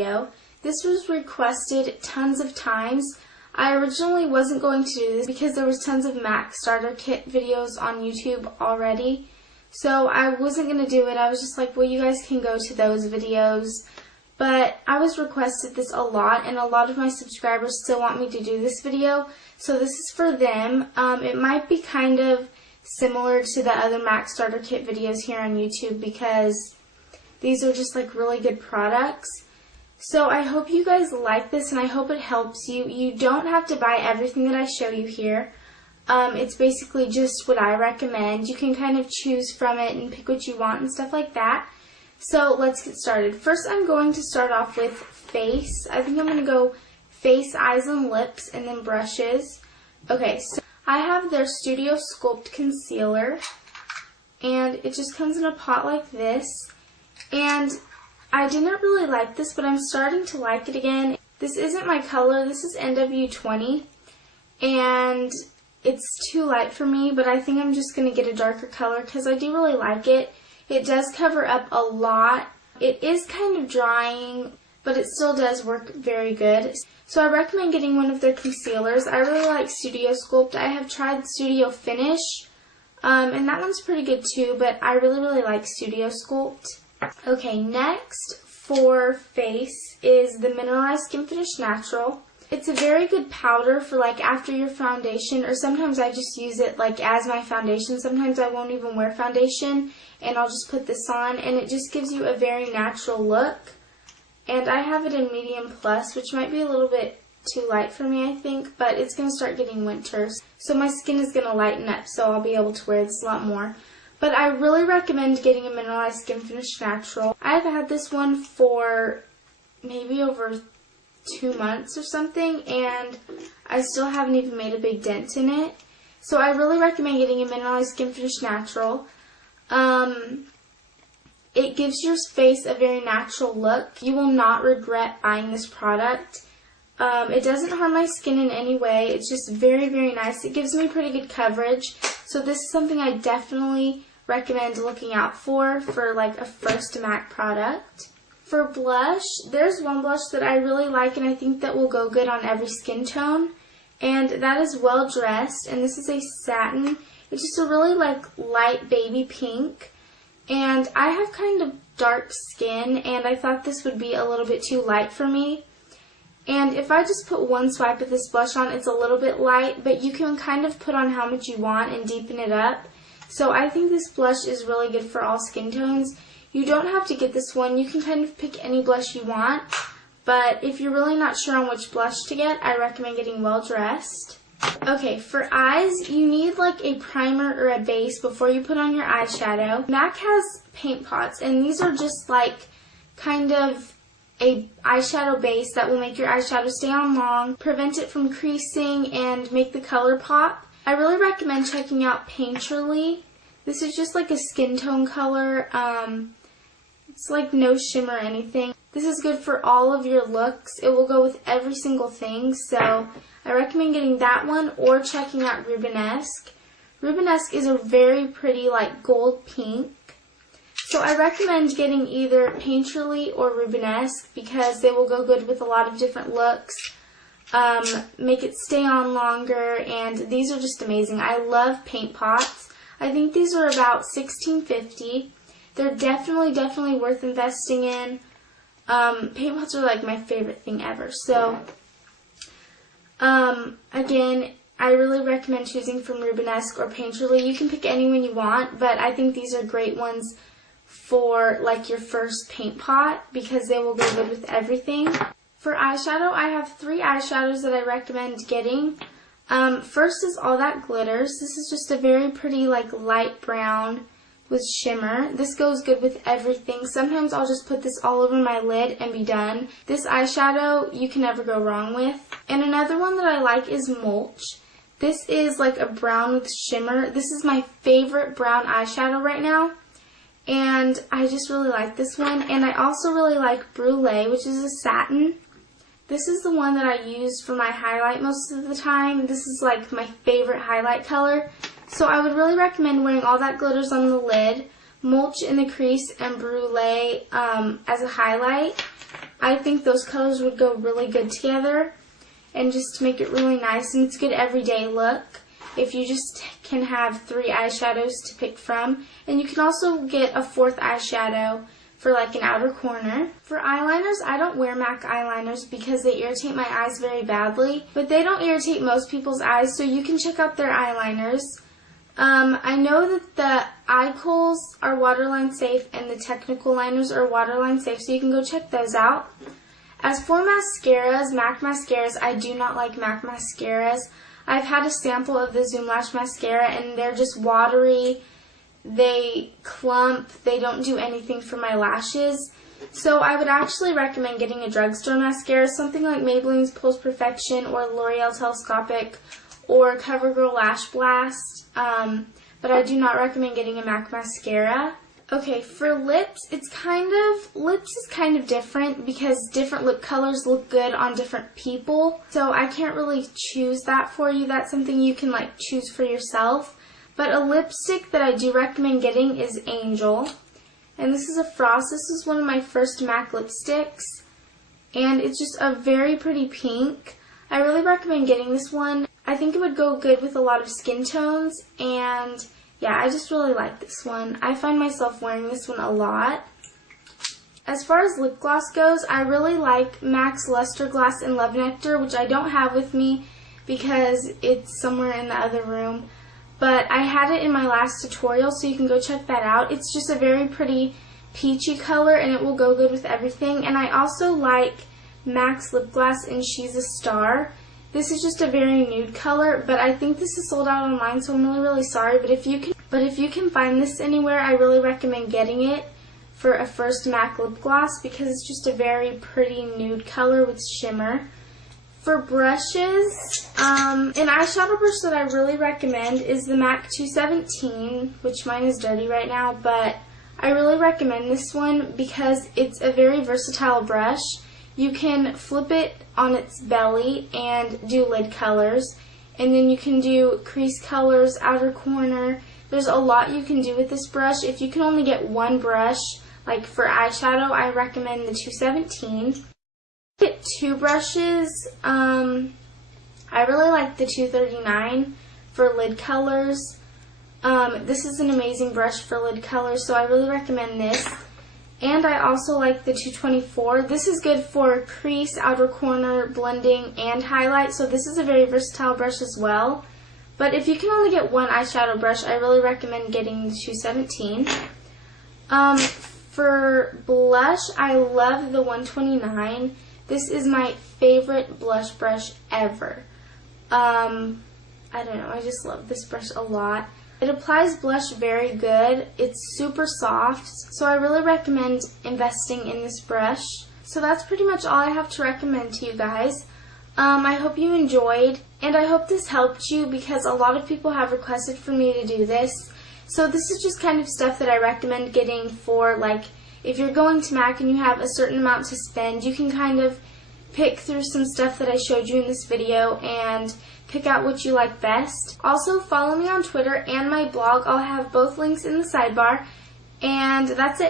video. This was requested tons of times. I originally wasn't going to do this because there was tons of MAC starter kit videos on YouTube already. So I wasn't going to do it. I was just like, well, you guys can go to those videos. But I was requested this a lot, and a lot of my subscribers still want me to do this video. So this is for them. It might be kind of similar to the other MAC starter kit videos here on YouTube because these are just like really good products. So I hope you guys like this, and I hope it helps you. You don't have to buy everything that I show you here. It's basically just what I recommend. You can kind of choose from it and pick what you want and stuff like that. So let's get started. First, I'm going to start off with face. I think I'm going to go face, eyes, and lips, and then brushes. Okay, so I have their Studio Sculpt Concealer, and it just comes in a pot like this. And I didn't really like this, but I'm starting to like it again. This isn't my color. This is NW20, and it's too light for me, but I think I'm just going to get a darker color because I do really like it. It does cover up a lot. It is kind of drying, but it still does work very good. So I recommend getting one of their concealers. I really like Studio Sculpt. I have tried Studio Finish, and that one's pretty good too, but I really like Studio Sculpt. Okay, next for face is the Mineralized Skin Finish Natural. It's a very good powder for like after your foundation, or sometimes I just use it like as my foundation. Sometimes I won't even wear foundation and I'll just put this on, and it just gives you a very natural look. And I have it in medium plus, which might be a little bit too light for me, I think, but it's going to start getting winter. So my skin is going to lighten up, so I'll be able to wear this a lot more. But I really recommend getting a Mineralized Skin Finish Natural. I've had this one for maybe over 2 months or something, and I still haven't even made a big dent in it. So I really recommend getting a Mineralized Skin Finish Natural. It gives your face a very natural look. You will not regret buying this product. It doesn't harm my skin in any way. It's just very nice. It gives me pretty good coverage. So this is something I definitely recommend looking out for like a first MAC product. For blush, there's one blush that I really like, and I think that will go good on every skin tone, and that is Well Dressed, and this is a satin. It's just a really like light baby pink, and I have kind of dark skin, and I thought this would be a little bit too light for me. And if I just put one swipe of this blush on, it's a little bit light, but you can kind of put on how much you want and deepen it up. So I think this blush is really good for all skin tones. You don't have to get this one. You can kind of pick any blush you want. But if you're really not sure on which blush to get, I recommend getting Well Dressed. Okay, for eyes, you need like a primer or a base before you put on your eyeshadow. MAC has paint pots, and these are just like kind of a eyeshadow base that will make your eyeshadow stay on long, prevent it from creasing, and make the color pop. I really recommend checking out Painterly. This is just like a skin tone color. It's like no shimmer or anything. This is good for all of your looks. It will go with every single thing. So I recommend getting that one or checking out Rubenesque. Rubenesque is a very pretty like gold pink. So I recommend getting either Painterly or Rubenesque because they will go good with a lot of different looks. Make it stay on longer, and these are just amazing. I love paint pots. I think these are about $16.50. They're definitely worth investing in. Paint pots are like my favorite thing ever. So, again, I really recommend choosing from Rubenesque or Painterly. You can pick any one you want, but I think these are great ones for like your first paint pot because they will go good with everything. For eyeshadow, I have 3 eyeshadows that I recommend getting. First is All That Glitters. This is just a very pretty like light brown with shimmer. This goes good with everything. Sometimes I'll just put this all over my lid and be done. This eyeshadow you can never go wrong with. And another one that I like is Mulch. This is like a brown with shimmer. This is my favorite brown eyeshadow right now. And I just really like this one. And I also really like Brulee, which is a satin. This is the one that I use for my highlight most of the time. This is like my favorite highlight color. So I would really recommend wearing All That Glitters on the lid, Mulch in the crease, and Brulee as a highlight. I think those colors would go really good together and just make it really nice, and it's a good everyday look if you just can have 3 eyeshadows to pick from. And you can also get a 4th eyeshadow for like an outer corner. For eyeliners, I don't wear MAC eyeliners because they irritate my eyes very badly, but they don't irritate most people's eyes, so you can check out their eyeliners. I know that the Eyekols are waterline safe and the Technical liners are waterline safe, so you can go check those out. As for mascaras, MAC mascaras, I do not like MAC mascaras. I've had a sample of the Zoom Lash mascara and they're just watery, they clump, they don't do anything for my lashes. So I would actually recommend getting a drugstore mascara, something like Maybelline's Pulse Perfection or L'Oreal Telescopic or CoverGirl Lash Blast, but I do not recommend getting a MAC mascara. Okay, for lips, lips is kind of different because different lip colors look good on different people. So I can't really choose that for you. That's something you can like choose for yourself. But a lipstick that I do recommend getting is Angel. And this is a Frost. This is one of my first MAC lipsticks. And it's just a very pretty pink. I really recommend getting this one. I think it would go good with a lot of skin tones, and yeah, I just really like this one. I find myself wearing this one a lot. As far as lip gloss goes, I really like MAC's Luster Glass and Love Nectar, which I don't have with me because it's somewhere in the other room. But I had it in my last tutorial, so you can go check that out. It's just a very pretty peachy color, and it will go good with everything. And I also like MAC's Lip Gloss in She's a Star. This is just a very nude color, but I think this is sold out online, so I'm really sorry. But if you can find this anywhere, I really recommend getting it for a first MAC lip gloss because it's just a very pretty nude color with shimmer. For brushes, an eyeshadow brush that I really recommend is the MAC 217, which mine is dirty right now, but I really recommend this one because it's a very versatile brush. You can flip it on its belly and do lid colors, and then you can do crease colors, outer corner. There's a lot you can do with this brush. If you can only get one brush, like for eyeshadow, I recommend the 217. Get 2 brushes. I really like the 239 for lid colors. This is an amazing brush for lid colors, so I really recommend this. And I also like the 224. This is good for crease, outer corner, blending, and highlight. So this is a very versatile brush as well. But if you can only get one eyeshadow brush, I really recommend getting the 217. For blush, I love the 129. This is my favorite blush brush ever. I don't know, I just love this brush a lot. It applies blush very good. It's super soft, so I really recommend investing in this brush. So that's pretty much all I have to recommend to you guys. I hope you enjoyed, and I hope this helped you because a lot of people have requested for me to do this. So this is just kind of stuff that I recommend getting for, like, if you're going to MAC and you have a certain amount to spend, you can kind of pick through some stuff that I showed you in this video and pick out what you like best. Also, follow me on Twitter and my blog. I'll have both links in the sidebar. And that's it.